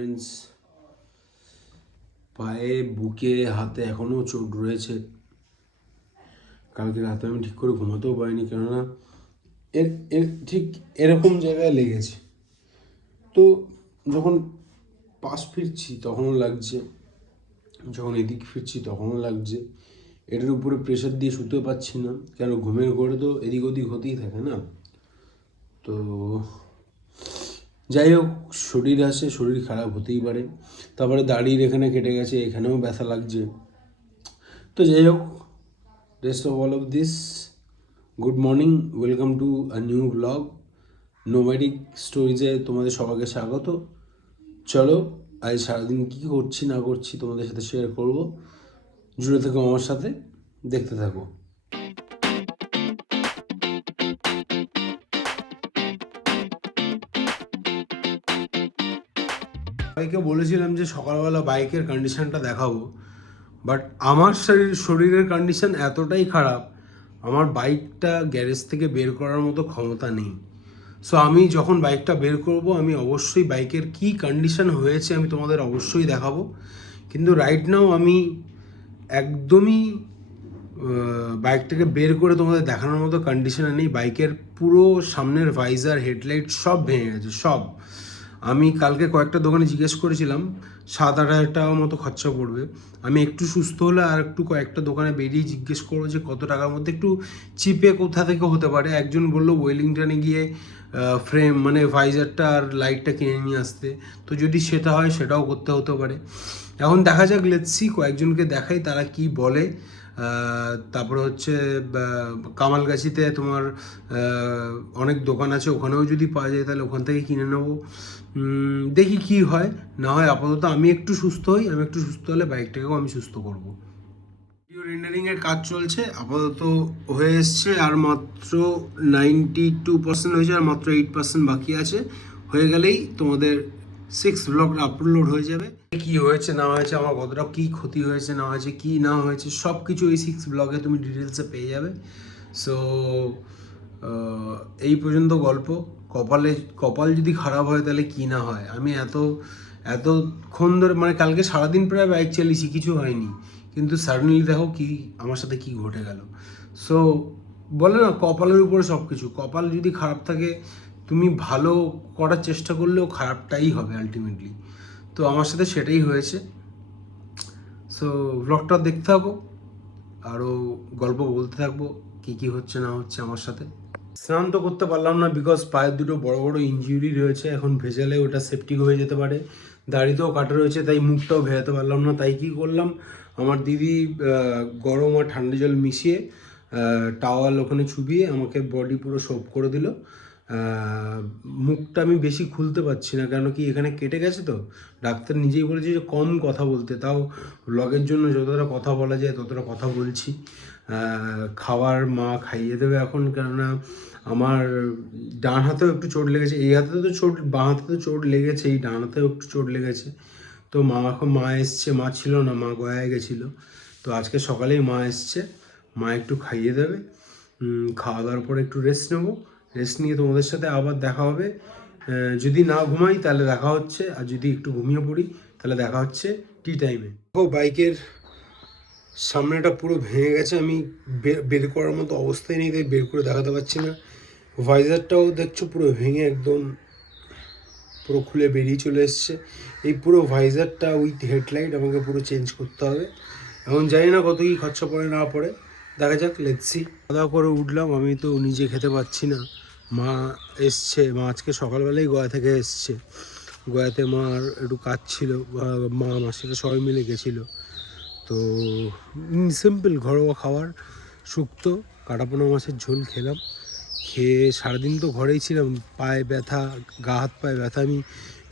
Friends, পায়ে বুকে হাতে এখনও চোট রয়েছে। কালকে রাতে আমি ঠিক করে ঘুমাতেও পারিনি, কেননা এর এর ঠিক এরকম জায়গায় লেগেছে। তো যখন পাশ ফিরছি তখনও লাগছে, যখন এদিক ফিরছি তখনও লাগছে। এটার উপরে প্রেশার দিয়ে শুতে পারছি না, কেন ঘুমের ঘরে তো এদিক ওদিক হতেই থাকে না। তো যাই হোক, শরীর আছে, শরীর খারাপ হতেই পারে। তারপরে দাড়ির এখানে কেটে গেছে, এখানেও ব্যথা লাগছে। তো যাই হোক, rest of all of this, good morning, welcome to a new blog nomadic স্টোরিজে তোমাদের সবাইকে স্বাগত। চলো আজ সারাদিন কী করছি না করছি তোমাদের সাথে শেয়ার করব। জুড়ে থেকো আমার সাথে, দেখতে থাকো। সবাইকে বলেছিলাম যে সকালবেলা বাইকের কন্ডিশনটা দেখাবো, বাট আমার শরীরের কন্ডিশন এতটাই খারাপ, আমার বাইকটা গ্যারেজ থেকে বের করার মতো ক্ষমতা নেই। সো আমি যখন বাইকটা বের করব, আমি অবশ্যই বাইকের কী কন্ডিশন হয়েছে আমি তোমাদের অবশ্যই দেখাবো। কিন্তু রাইট নাও আমি একদমই বাইকটাকে বের করে তোমাদের দেখানোর মতো কন্ডিশনে নেই। বাইকের পুরো সামনের ভাইজার, হেডলাইট সব ভেঙে গেছে, সব। আমি কালকে কয়েকটা দোকানে জিজ্ঞেস করেছিলাম, 7-8 হাজার টাকার মতো খরচা পড়বে। আমি একটু সুস্থ হলে আর একটু কয়েকটা দোকানে বেরিয়ে জিজ্ঞেস করবো যে কত টাকার মধ্যে একটু চিপে কোথা থেকে হতে পারে। একজন বললো ওয়েলিংটনে গিয়ে ফ্রেম মানে ভাইজারটা আর লাইটটা কিনে নিয়ে আসতে। তো যদি সেটা হয় সেটাও করতে হতে পারে। এখন দেখা যাক, লেটসি, কয়েকজনকে দেখাই তারা কি বলে। তারপরে হচ্ছে কামালগাছিতে তোমার অনেক দোকান আছে, ওখানেও যদি পাওয়া যায় তাহলে ওখান থেকে কিনে নেবো। দেখি কি হয় না হয়। আপাতত আমি একটু সুস্থ হই, আমি একটু সুস্থ হলে বাইকটাকেও আমি সুস্থ করব। ভিডিও রেন্ডারিংয়ের কাজ চলছে, আপাতত হয়ে এসছে, আর মাত্র 92% হয়েছে, আর মাত্র 8% বাকি আছে। হয়ে গেলেই তোমাদের 6 ব্লগ আপলোড হয়ে যাবে। কি হয়েছে না হয়েছে, আমার কতটা কী ক্ষতি হয়েছে না হয়েছে, কি না হয়েছে, সব কিছু এই 6 ব্লগে তুমি ডিটেলসে পেয়ে যাবে। সো এই পর্যন্ত গল্প। কপাল যদি খারাপ হয় তাহলে কি না হয়। আমি এতক্ষণ ধরে মানে কালকে সারাদিন প্রায় বাইক চালিয়েছি, কিছু হয়নি, কিন্তু সাডেনলি দেখো কি আমার সাথে কি ঘটে গেল। সো বলে না, কপালের উপরে সব কিছু। কপাল যদি খারাপ থাকে, তুমি ভালো করার চেষ্টা করলেও খারাপটাই হবে আলটিমেটলি। তো আমার সাথে সেটাই হয়েছে। সো ব্লগটা দেখতে থাকো, আরও গল্প বলতে থাকবো কী কী হচ্ছে না হচ্ছে আমার সাথে। স্নান তো করতে পারলাম না, বিকজ পায়ের দুটো বড় বড় ইনজুরি রয়েছে, এখন ভেজালে ওটা সেপটিক হয়ে যেতে পারে। দাড়িতেও কাটা রয়েছে, তাই মুখটাও ভেজাতে পারলাম না। তাই কী করলাম, আমার দিদি গরম আর ঠান্ডা জল মিশিয়ে টাওয়াল ওখানে চুবিয়ে আমাকে বডি পুরো সোপ করে দিল। মুখটা আমি বেশি খুলতে পারছি না, কেন কি এখানে কেটে গেছে। তো ডাক্তার নিজেই বলেছে যে কম কথা বলতে, তাও ব্লগের জন্য যতটা কথা বলা যায় ততটা কথা বলছি। খাবার মা খাইয়ে দেবে এখন, কেননা আমার ডান হাতেও একটু চোট লেগেছে। এই হাতে তো চোট, বাঁ হাতে তো চোট লেগেছে, এই ডান হাতেও একটু চোট লেগেছে। তো মা এসছে, মা ছিল না, মা গয়ায় গেছিলো। তো আজকে সকালেই মা এসছে, মা একটু খাইয়ে দেবে। খাওয়া দাওয়ার পরে একটু রেস্ট নেবো, রেস্ট নিয়ে তোমাদের সাথে আবার দেখা হবে। যদি না ঘুমাই তাহলে দেখা হচ্ছে, আর যদি একটু ঘুমিয়ে পড়ি তাহলে দেখা হচ্ছে টি টাইমে। ও বাইকের সামনেটা পুরো ভেঙে গেছে, আমি বের করার মতো অবস্থায় নেই, তাই বের করে দেখাতে পারছি না। ভাইজারটাও দেখছো পুরো ভেঙে একদম পুরো খুলে বেরিয়ে চলে এসছে। এই পুরো ভাইজারটা উইথ হেডলাইট আমাকে পুরো চেঞ্জ করতে হবে। এখন জানি না কত কী খরচা পড়ে না পড়ে, দেখা যাক, লেটসি। খাওয়া দাওয়া করে উঠলাম, আমি তো নিজে খেতে পাচ্ছি না। মা এসছে, মা আজকে সকালবেলাই গয়া থেকে এসছে। গয়াতে মার একটু কাজ ছিল, মার সাথে সবাই মিলে গেছিলো। তো সিম্পল ঘরোয়া খাবার, শুক্তো, কাটাপোনা মাছের ঝোল খেলাম। খেয়ে সারাদিন তো ঘরেই ছিলাম, পায়ে ব্যথা, গা হাত পায়ে ব্যথা। আমি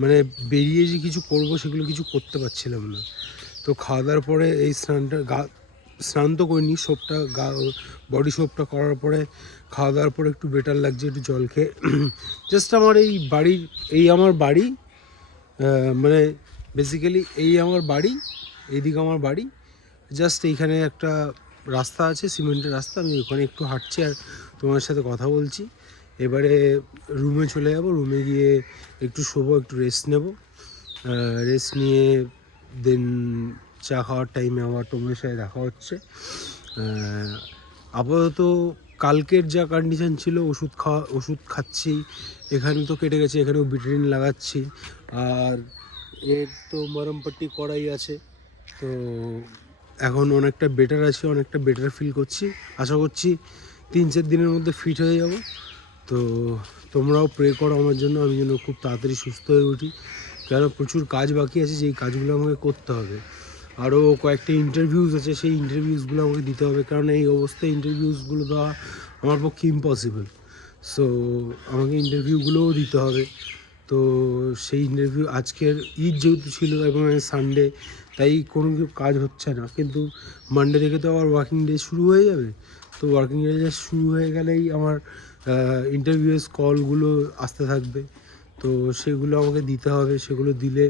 মানে বেরিয়ে যে কিছু করব সেগুলো কিছু করতে পারছিলাম না। তো খাওয়া দাওয়ার পরে এই স্নান তো করিনি, সোপটা বডি সোপটা করার পরে খাওয়া দাওয়ার পরে একটু বেটার লাগছে, একটু জল খেয়ে। জাস্ট আমার আমার বাড়ি মানে বেসিক্যালি আমার বাড়ি, এইদিকে আমার বাড়ি। জাস্ট এইখানে একটা রাস্তা আছে, সিমেন্টের রাস্তা, আমি ওখানে একটু হাঁটছি আর তোমার সাথে কথা বলছি। এবারে রুমে চলে যাব, রুমে গিয়ে একটু শোবো, একটু রেস্ট নেব। রেস্ট নিয়ে দেন চা খাওয়ার টাইমে আবার তোমাদের সাথে দেখা হচ্ছে। আপাতত কালকের যা কন্ডিশন ছিল, ওষুধ খাচ্ছি, এখানে তো কেটে গেছে, এখানেও বিটারিন লাগাচ্ছি, আর এর তো মরমপট্টি করাই আছে। তো এখন অনেকটা বেটার আছি, অনেকটা বেটার ফিল করছি। আশা করছি 3-4 দিনের মধ্যে ফিট হয়ে যাব। তো তোমরাও প্রে করো আমার জন্য, আমি যেন খুব তাড়াতাড়ি সুস্থ হয়ে উঠি, কেন প্রচুর কাজ বাকি আছে, যেই কাজগুলো আমাকে করতে হবে। আরও কয়েকটা ইন্টারভিউজ আছে, সেই ইন্টারভিউসগুলো আমাকে দিতে হবে, কারণ এই অবস্থায় ইন্টারভিউসগুলো দেওয়া আমার পক্ষে ইম্পসিবল। সো আমাকে ইন্টারভিউগুলোও দিতে হবে। তো সেই ইন্টারভিউ, আজকের ঈদ যেহেতু ছিল এবং সানডে, তাই কোনো কিছু কাজ হচ্ছে না, কিন্তু মানডে থেকে তো আবার ওয়ার্কিং ডে শুরু হয়ে যাবে। তো ওয়ার্কিং ডে শুরু হয়ে গেলেই আমার ইন্টারভিউস কলগুলো আসতে থাকবে। তো সেগুলো আমাকে দিতে হবে, সেগুলো দিলে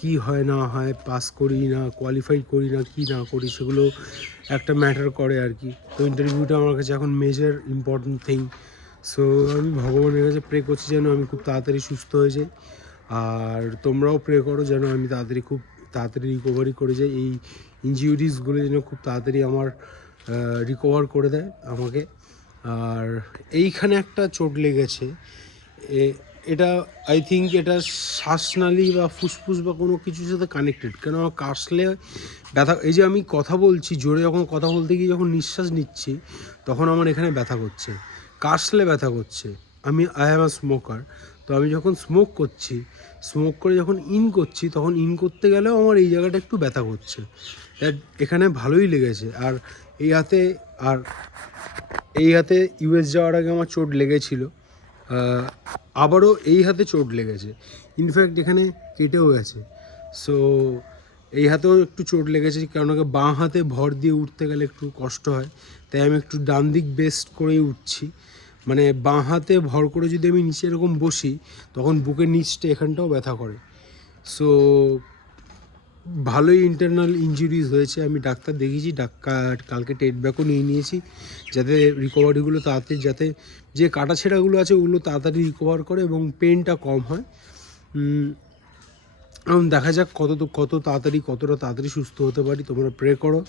কি হয় না হয়, পাস করি না কোয়ালিফাই করি না কি না করি, সেগুলো একটা ম্যাটার করে আর কি। তো ইন্টারভিউটা আমার কাছে এখন মেজর ইম্পর্টেন্ট থিং। সো আমি ভগবানের কাছে প্রে করছি যেন আমি খুব তাড়াতাড়ি সুস্থ হয়ে যাই, আর তোমরাও প্রে করো যেন আমি খুব তাড়াতাড়ি রিকভারি করে যাই। এই ইনজিউরিসগুলো যেন খুব তাড়াতাড়ি আমার রিকভার করে দেয় আমাকে। আর এইখানে একটা চোট লেগেছে, এটা আই থিঙ্ক এটা শ্বাসনালী বা ফুসফুস বা কোনো কিছুর সাথে কানেক্টেড, কেন আমার কাশলে ব্যথা, এই যে আমি কথা বলছি জোরে, যখন কথা বলতে গিয়ে যখন নিঃশ্বাস নিচ্ছি তখন আমার এখানে ব্যথা করছে, কাশলে ব্যথা করছে। আই অ্যাম আ স্মোকার, তো আমি যখন স্মোক করে যখন ইন করছি, তখন ইন করতে গেলেও আমার এই জায়গাটা একটু ব্যথা করছে। এখানে ভালোই লেগেছে। আর এই হাতে ইউএস যাওয়ার আগে আমার চোট লেগেছিল, আবারও এই হাতে চোট লেগেছে, ইনফ্যাক্ট এখানে কেটেও গেছে। সো এই হাতেও একটু চোট লেগেছে, কারণ বাঁ হাতে ভর দিয়ে উঠতে গেলে একটু কষ্ট হয়, তাই আমি একটু ডান দিক বেস্ট করেই উঠছি। মানে বাঁ হাতে ভর করে যদি আমি নিচে এরকম বসি, তখন বুকের নিচটা এখানটাও ব্যথা করে। সো ভালোই ইন্টারনাল ইনজুরিজ হয়েছে, আমি ডাক্তার দেখিয়েছি, কালকে টেট ব্যাকও নিয়ে নিয়েছি, যাতে রিকভারিগুলো তাড়াতাড়ি, যাতে যে কাটাছেঁড়াগুলো আছে ওগুলো তাড়াতাড়ি রিকভার করে এবং পেনটা কম হয়। এখন দেখা যাক কতটা তাড়াতাড়ি সুস্থ হতে পারি। তোমরা প্রে করো,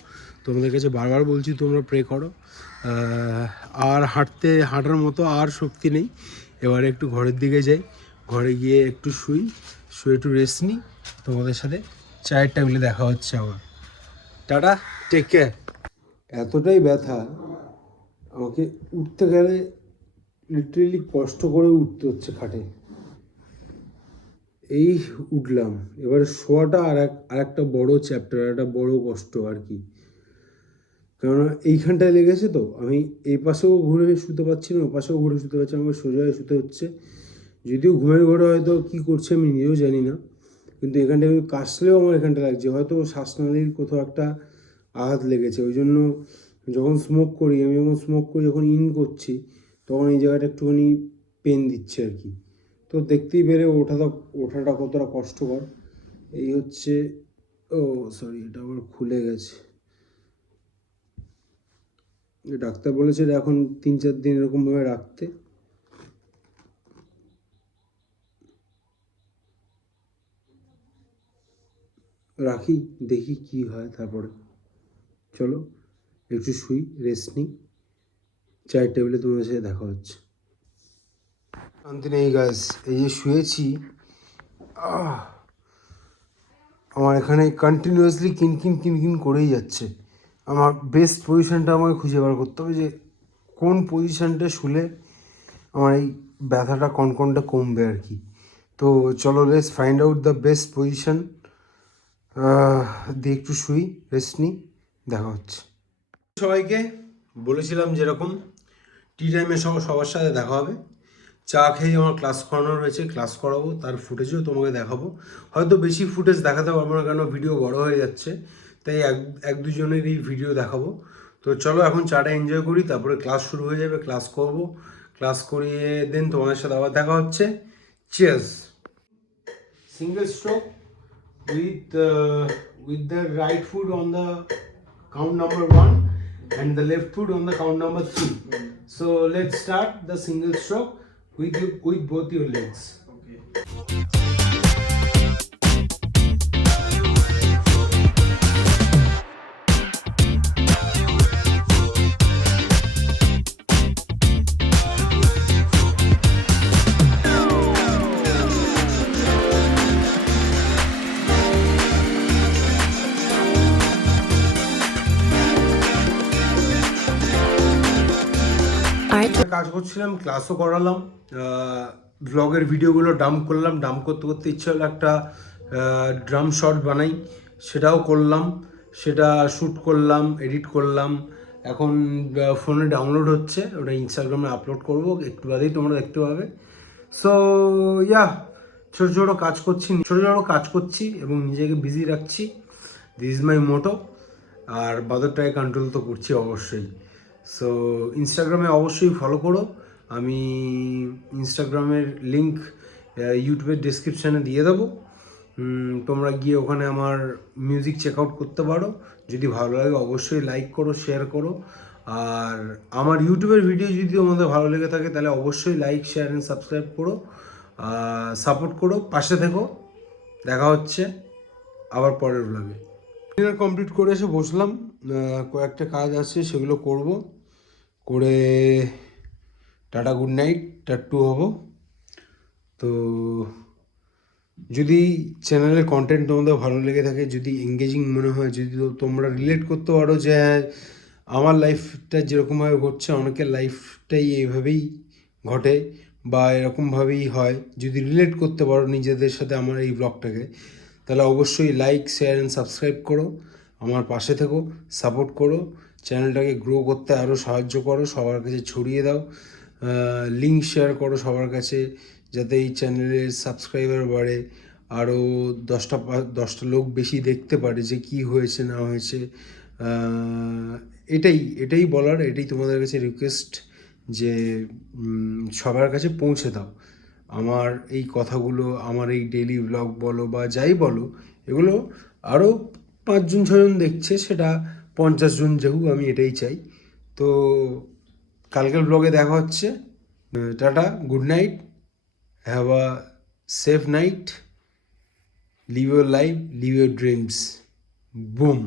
তোমাদের কাছে বারবার বলছি তোমরা প্রে করো। আর হাঁটার মতো আর শক্তি নেই, এবারে একটু ঘরের দিকে যাই, ঘরে গিয়ে একটু শুয়ে একটু রেস্ট নিই। তোমাদের সাথে চায়ের টেবিলে দেখা হচ্ছে আমার। Tata, take care. এতটাই ব্যথা, আমাকে উঠতে গেলে লিটারেলি কষ্ট করে উঠতে হচ্ছে খাটে। এই উঠলাম, এবারে শোয়াটা আর একটা বড় চ্যাপ্টার, একটা বড় কষ্ট আর কি। কেননা এইখানটায় লেগেছে, তো আমি এই পাশেও ঘুরে শুতে পারছি না, ও পাশেও ঘুরে শুতে পারছি না, আমাকে সোজা হয়ে শুতে হচ্ছে। যদিও ঘুমের ঘরে হয়তো কী করছে আমি নিজেও জানি না, কিন্তু এখানটায় কাশলেও আমার এখানটা লাগছে, হয়তো শ্বাসনালীর কোথাও একটা আঘাত লেগেছে। ওই জন্য যখন স্মোক করি, যখন ইন করছি, তখন এই জায়গাটা একটুখানি পেন দিচ্ছে আর কি। তো দেখতেই পেরে ওঠাটা কতটা কষ্টকর। এই হচ্ছে, ও সরি, এটা আবার খুলে গেছে। ডাক্তার বলেছে এখন 3-4 দিন এরকমভাবে রাখতে। রাখি, দেখি কি হয়, তারপরে চলো একটু শুই, রেস্ট নিই, চায়ের টেবিলে তোমাদের সাথে দেখা হচ্ছে। শান্তি নেই গাছ, এই যে শুয়েছি, আমার এখানে কন্টিনিউয়াসলি কিনকিন করেই যাচ্ছে। আমার বেস্ট পজিশানটা আমাকে খুঁজে বার করতে হবে, যে কোন পজিশানটা শুলে আমার এই ব্যথাটা কনকনটা কমবে আর কি। তো চলো, let's find out the best position. দিয়ে একটু শুই, রেস্ট নিই, দেখা হচ্ছে। সবাইকে বলেছিলাম যেরকম টি টাইমে সবার সাথে দেখা হবে, চা খেয়ে আমার ক্লাস করানো রয়েছে, ক্লাস করাবো, তার ফুটেজও তোমাকে দেখাবো। হয়তো বেশি ফুটেজ দেখাতে পারবো না, কেন ভিডিও বড় হয়ে যাচ্ছে, তাই এক দুজনেরই ভিডিও দেখাবো। তো চলো এখন চাটা এনজয় করি, তারপরে ক্লাস শুরু হয়ে যাবে, ক্লাস করবো, ক্লাস করিয়ে দেন তোমাদের সাথে আবার দেখা হচ্ছে। Cheers. Single stroke with the right foot on the count number 1 and the left foot on the count number 3. So let's start the single stroke with both your legs. Okay. কাজ করছিলাম, ক্লাসও করালাম, ব্লগের ভিডিওগুলো ডাম্প করলাম, dump করতে করতে ইচ্ছে হলো একটা ড্রাম শট বানাই, সেটাও করলাম, সেটা শ্যুট করলাম, এডিট করলাম, এখন ফোনে ডাউনলোড হচ্ছে, ওটা ইনস্টাগ্রামে আপলোড করব, একটু বাদেই তোমরা দেখতে পাবে। সো ইয়া, ছোটো ছোটো কাজ করছি এবং নিজেকে বিজি রাখছি, দিস ইজ মাই মোটো। আর বাদরটাকে কন্ট্রোল তো করছি অবশ্যই। সো ইনস্টাগ্রামে অবশ্যই ফলো করো, আমি ইনস্টাগ্রামের লিঙ্ক ইউটিউবের ডেসক্রিপশানে দিয়ে দেবো, তোমরা গিয়ে ওখানে আমার মিউজিক চেক আউট করতে পারো। যদি ভালো লাগে অবশ্যই লাইক করো, শেয়ার করো। আর আমার ইউটিউবের ভিডিও যদি তোমাদের ভালো লেগে থাকে তাহলে অবশ্যই লাইক, শেয়ার অ্যান্ড সাবস্ক্রাইব করো, সাপোর্ট করো, পাশে থেকো। দেখা হচ্ছে আবার পরের ব্লগে। ডিনার কমপ্লিট করে এসে বসলাম, কয়েকটা কাজ আছে সেগুলো করব, করে টাটা গুড নাইট, টাট্টু হব। তো যদি চ্যানেলের কন্টেন্ট তোমাদের ভালো লেগে থাকে, যদি এঙ্গেজিং মনে হয়, যদি তোমরা রিলেট করতে পারো যে আমার লাইফটা যেরকমভাবে ঘটছে অনেকের লাইফটাই এইভাবেই ঘটে বা এরকমভাবেই হয়, যদি রিলেট করতে পারো নিজেদের সাথে আমার এই ব্লগটাকে, তাহলে অবশ্যই লাইক, শেয়ার অ্যান্ড সাবস্ক্রাইব করো, আমার পাশে থেকো, সাপোর্ট করো, চ্যানেলটাকে গ্রো করতে আরও সাহায্য করো, সবার কাছে ছড়িয়ে দাও, লিঙ্ক শেয়ার করো সবার কাছে, যাতে এই চ্যানেলের সাবস্ক্রাইবার বাড়ে, আরও 10টা লোক বেশি দেখতে পারে যে কি হয়েছে না হয়েছে। এটাই বলার, এটাই তোমাদের কাছে রিকোয়েস্ট যে সবার কাছে পৌঁছে দাও আমার এই কথাগুলো, আমার এই ডেইলি ব্লগ বলো বা যাই বলো, এগুলো আরও 5জন 6জন দেখছে, সেটা 50 জন যেহেতু, আমি এটাই চাই। তো কালকের ব্লগে দেখা হচ্ছে, tata, good night, have a safe night, live your life, live your dreams, broom.